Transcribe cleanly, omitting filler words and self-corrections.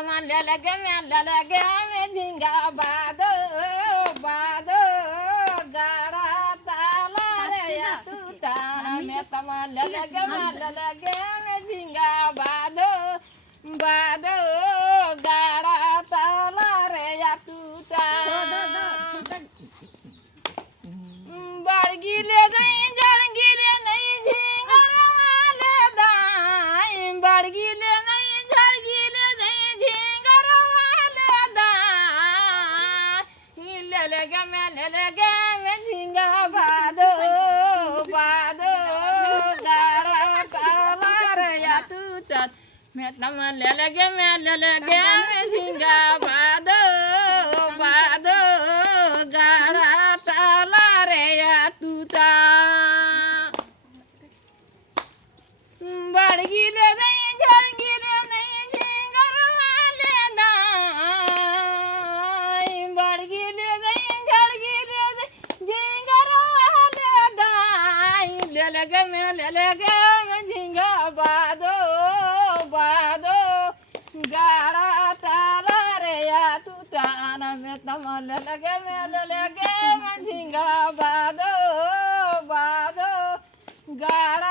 तमन ले लगे में झिंगा बादो बादो गाड़ा ताला रे या तू ताना में तमन ले लगे में झिंगा बादो बादो गाड़ा ताला रे या तू ताना बरगी ले नहीं जड़गी ले नहीं झिंगर वाले दाई बरगी ले नहीं जड़गी ले नहीं झिंगर वाले दाई ले लगे में झिंगा बादो बादो गारा काला रे या तू तन मैं तम ले लगे में झिंगा बादो बादो गारा ताला रे या तू ता बड़गी ले नहीं झड़गी ले नहीं झिंगर वाले दाई बड़गी ले नहीं झड़गी ले झिंगर वाले दाई ले लगे में झिंगा बादो बादो गाड़ा ताला रे या तू ताना में तमन ले लगे में झिंगा बादो बादो गाड़ा